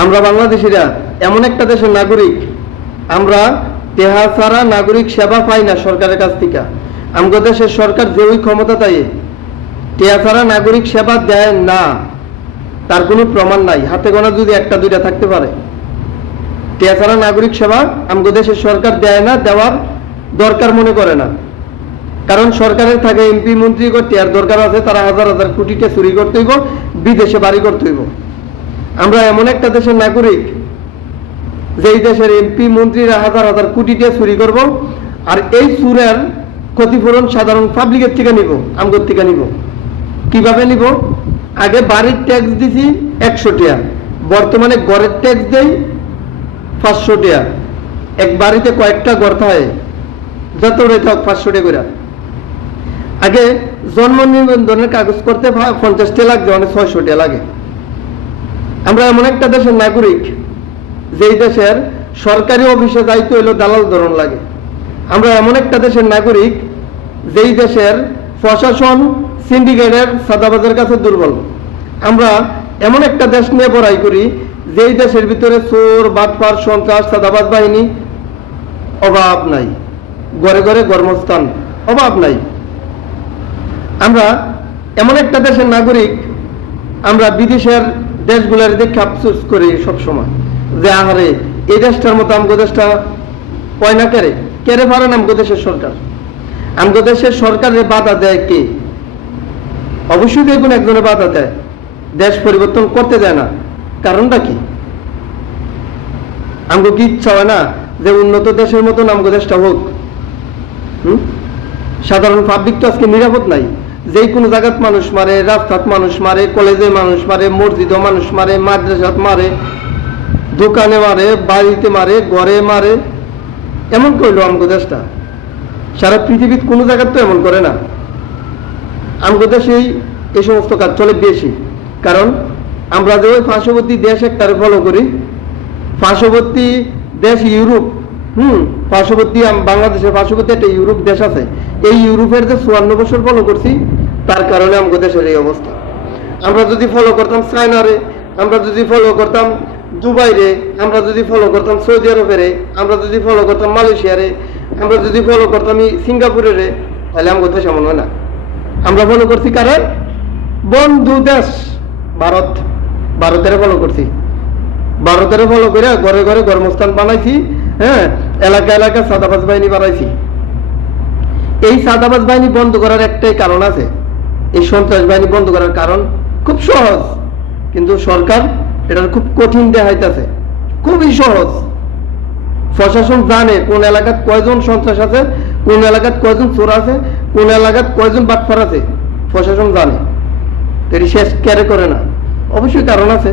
আমরা বাংলাদেশিরা এমন একটা দেশের নাগরিক, আমরা টেহা ছাড়া নাগরিক সেবা পাই না সরকারের কাছ থেকে। আমাদের দেশের সরকার যে ওই ক্ষমতা তাই টেহা ছাড়া নাগরিক সেবা দেয় না, তার কোনো প্রমাণ নাই। হাতে গোনা যদি একটা দুইটা থাকতে পারে। টেহা ছাড়া নাগরিক সেবা আমাদের দেশের সরকার দেয় না, দেওয়ার দরকার মনে করে না। কারণ সরকারের থাকে এমপি মন্ত্রী টেয়ার দরকার আছে, তারা হাজার হাজার কোটিটা চুরি করতে হইব, বিদেশে বাড়ি করতে হইব। আমরা এমন একটা দেশের নাগরিক যেই দেশের এমপি মন্ত্রীরা হাজার হাজার কোটিটা চুরি করব, আর এই চুরের ক্ষতিপূরণ সাধারণ পাবলিকের থেকে নিব, আমগর থেকে নিব। কিভাবে নিব? আগে বাড়ির ট্যাক্স দিছি 100 টাকা, বর্তমানে ঘরের ট্যাক্স দেই 500 টাকা। এক বাড়িতে কয়েকটা ঘর থাকে, যত থাক 500 টাকা করে। আগে জন্ম নিবন্ধনের কাগজ করতে 50 টাকা লাগছে, মানে 600 টাকা লাগে। আমরা এমন একটা দেশের নাগরিক যেই দেশের সরকারি অফিসে যাইতে হইলেও দালাল ধরন লাগে। আমরা এমন একটা দেশের নাগরিক যেই দেশের প্রশাসন সিন্ডিকেটের সাদাবাজের কাছে দুর্বল। আমরা এমন একটা দেশ নিয়ে বড়াই করি যেই দেশের ভিতরে চোর, বাটপার, সন্ত্রাস, সাদাবাজ বাহিনী অভাব নাই, ঘরে ঘরে কর্মস্থান অভাব নাই। আমরা এমন একটা দেশের নাগরিক, আমরা বিদেশের দেশগুলোর দেখে আফসোস করি সবসময় যে আহারে এই দেশটার মতো আমগো দেশটা কয় না কেড়ে কেড়ে পারে না আমগো দেশের সরকার। আমগো দেশের সরকারের বাধা দেয় কে? অবশ্যই দেখুন একজনের বাধা দেয়, দেশ পরিবর্তন করতে দেয় না। কারণটা কি? আমগো কি ইচ্ছা হয় না যে উন্নত দেশের মতন আমগো দেশটা হোক? সাধারণ পাবলিক তো আজকে নিরাপদ নাই। যে কোনো জায়গাত মানুষ মারে, রাস্তাত মানুষ মারে, কলেজে মানুষ মারে, মসজিদে মানুষ মারে, মাদ্রাসাত মারে, দোকানে মারে, বাড়িতে মারে, ঘরে মারে। এমন করলো আমগো দেশটা। সারা পৃথিবীর কোনো জায়গায় তো এমন করে না। আমগো দেশেই এই সমস্ত কাজ চলে বেশি। কারণ আমরা যে ওই পার্শ্ববর্তী দেশ একটারে ফলো করি, পার্শ্ববর্তী দেশ ইউরোপ, পার্শ্ববর্তী বাংলাদেশের পার্শ্ববর্তী একটা ইউরোপ দেশ আছে। এই ইউরোপের যে 54 বছর ফলো করছি, তার কারণে আমাদের দেশের এই অবস্থা। আমরা যদি ফলো করতাম চায়নারে, আমরা যদি ফলো করতাম দুবাইরে, আমরা যদি ফলো করতাম সৌদি আরবের, আমরা যদি ফলো করতাম মালয়েশিয়ারে, আমরা যদি ফলো করতাম সিঙ্গাপুরের, তাহলে আমাদের দেশ এমন হয় না। আমরা ফলো করছি কারণ বন্ধু দেশ ভারত, ভারতের ফলো করছি। ভারতের ফলো করে ঘরে ঘরে কর্মস্থান বানাইছি, এলাকা এলাকা সাদাবাজ বাহিনী বানাইছি। এই সাদাবাজ বাহিনী বন্ধ করার একটাই কারণ আছে, এই সন্ত্রাস বাহিনী বন্ধ করার কারণ খুব সহজ, কিন্তু সরকার এটার খুব কঠিন দেখাইতেছে। খুবই সহজ। প্রশাসন জানে কোন এলাকাত কয়জন সন্ত্রাস আছে, কোন এলাকাত কয়জন চোর আছে, কোন এলাকাত কয়জন বাটপার আছে, প্রশাসন জানে। এটি শেষ ক্যারে করে না। অবশ্যই কারণ আছে।